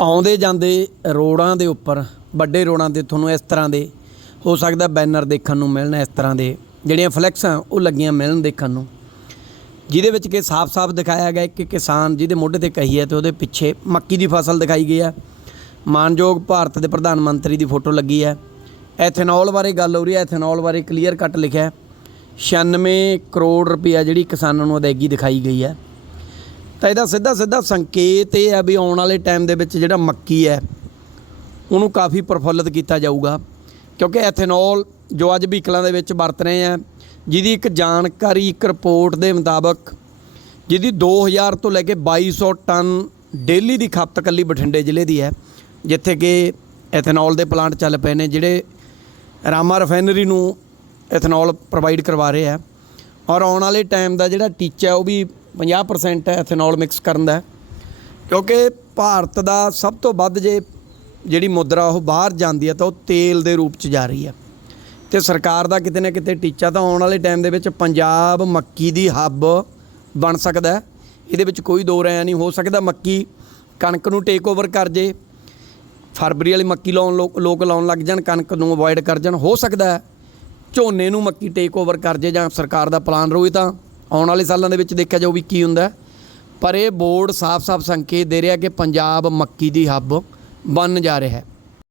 ਆਉਂਦੇ ਜਾਂਦੇ ਰੋਡਾਂ ਦੇ ਉੱਪਰ, ਵੱਡੇ ਰੋਡਾਂ ਤੇ ਤੁਹਾਨੂੰ ਇਸ ਤਰ੍ਹਾਂ ਦੇ ਹੋ ਸਕਦਾ ਬੈਨਰ ਦੇਖਣ ਨੂੰ ਮਿਲਣ ਇਸ ਤਰ੍ਹਾਂ ਦੇ, ਜਿਹੜੀਆਂ ਫਲੈਕਸਾਂ ਉਹ ਲੱਗੀਆਂ ਮਿਲਣ ਦੇਖਣ ਨੂੰ। ਜਿਹਦੇ ਵਿੱਚ ਕਿ ਸਾਫ਼-ਸਾਫ਼ ਦਿਖਾਇਆ ਗਿਆ ਕਿ ਕਿਸਾਨ ਜਿਹਦੇ ਮੋਢੇ ਤੇ ਕਹੀ ਹੈ ਤੇ ਉਹਦੇ ਪਿੱਛੇ ਮੱਕੀ ਦੀ ਫਸਲ ਦਿਖਾਈ ਗਈ ਹੈ ਮਾਨਯੋਗ ਭਾਰਤ ਦੇ ਪ੍ਰਧਾਨ ਮੰਤਰੀ ਦੀ ਫੋਟੋ ਲੱਗੀ ਹੈ। ਐਥਨੋਲ ਬਾਰੇ ਗੱਲ ਹੋ ਰਹੀ ਹੈ। ਐਥਨੋਲ ਬਾਰੇ ਕਲੀਅਰ ਕੱਟ ਲਿਖਿਆ ਹੈ। 96 ਕਰੋੜ ਰੁਪਇਆ ਜਿਹੜੀ ਕਿਸਾਨਾਂ ਨੂੰ ਅਦਾਇਗੀ ਦਿਖਾਈ ਗਈ ਹੈ। ਤਾਂ ਇਹਦਾ ਸਿੱਧਾ ਸਿੱਧਾ ਸੰਕੇਤ ਇਹ ਹੈ ਵੀ ਆਉਣ ਵਾਲੇ ਟਾਈਮ ਦੇ ਵਿੱਚ ਜਿਹੜਾ ਮੱਕੀ ਹੈ, ਉਹਨੂੰ ਕਾਫੀ ਪ੍ਰਫੁੱਲਤ ਕੀਤਾ ਜਾਊਗਾ। ਕਿਉਂਕਿ ਐਥਨੋਲ ਜੋ ਅੱਜ ਵਹੀਕਲਾਂ ਦੇ ਵਿੱਚ ਵਰਤ ਰਹੇ ਆ ਜਿਹਦੀ ਇੱਕ ਜਾਣਕਾਰੀ, ਇੱਕ ਰਿਪੋਰਟ ਦੇ ਮੁਤਾਬਕ ਜਿਹਦੀ 2000 ਤੋਂ ਲੈ ਕੇ 2200 ਟਨ ਡੇਲੀ ਦੀ ਖਪਤ ਕੱਲੀ ਬਠਿੰਡੇ ਜ਼ਿਲ੍ਹੇ ਦੀ ਹੈ, ਜਿੱਥੇ ਕਿ ਐਥੇਨੋਲ ਦੇ ਪਲਾਂਟ ਚੱਲ ਪਏ ਨੇ, ਜਿਹੜੇ ਰਾਮਾ ਰਿਫਾਈਨਰੀ ਨੂੰ ਐਥਨੋਲ ਪ੍ਰੋਵਾਈਡ ਕਰਵਾ ਰਹੇ ਆ ਔਰ ਆਉਣ ਵਾਲੇ ਟਾਈਮ ਦਾ ਜਿਹੜਾ ਟੀਚਾ ਉਹ ਵੀ 50% ਹੈ ਐਥਨੋਲ ਮਿਕਸ ਕਰਨ ਦਾ ਕਿਉਂਕਿ ਭਾਰਤ ਦਾ ਸਭ ਤੋਂ ਵੱਧ ਜੇ ਜਿਹੜੀ ਮੁਦਰਾ ਉਹ ਬਾਹਰ ਜਾਂਦੀ ਹੈ ਤਾਂ ਉਹ ਤੇਲ ਦੇ ਰੂਪ 'ਚ ਜਾ ਰਹੀ ਹੈ। ਤੇ ਸਰਕਾਰ ਦਾ ਕਿਤੇ ਨਾ ਕਿਤੇ ਟੀਚਾ ਤਾਂ ਆਉਣ ਵਾਲੇ ਟਾਈਮ ਦੇ ਵਿੱਚ ਪੰਜਾਬ ਮੱਕੀ ਦੀ ਹੱਬ ਬਣ ਸਕਦਾ ਹੈ। ਇਹਦੇ ਵਿੱਚ ਕੋਈ ਦੋ ਰਾਇ ਨਹੀਂ ਹੋ ਸਕਦਾ। ਮੱਕੀ ਕਣਕ ਨੂੰ ਟੇਕ ਓਵਰ ਕਰ ਜੇ, ਫਰਵਰੀ ਵਾਲੀ ਮੱਕੀ ਲਾਉਣ ਲੋਕ ਲੋਕ ਲਾਉਣ ਲੱਗ ਜਾਣ, ਕਣਕ ਨੂੰ ਅਵੋਇਡ ਕਰ ਜਾਣ, ਹੋ ਸਕਦਾ ਹੈ। ਝੋਨੇ ਨੂੰ ਮੱਕੀ ਟੇਕ ਓਵਰ ਕਰ ਜੇ ਜਾਂ ਸਰਕਾਰ ਦਾ ਪਲਾਨ ਰਹੂਏ ਤਾਂ ਆਉਣ ਵਾਲੇ ਸਾਲਾਂ ਦੇ ਵਿੱਚ ਦੇਖਿਆ ਜਾਊ ਵੀ ਕੀ ਹੁੰਦਾ ਪਰ ਇਹ ਬੋਰਡ ਸਾਫ਼-ਸਾਫ਼ ਸੰਕੇਤ ਦੇ ਰਿਹਾ ਕਿ ਪੰਜਾਬ ਮੱਕੀ ਦੀ ਹੱਬ ਬਣ ਜਾ ਰਿਹਾ ਹੈ।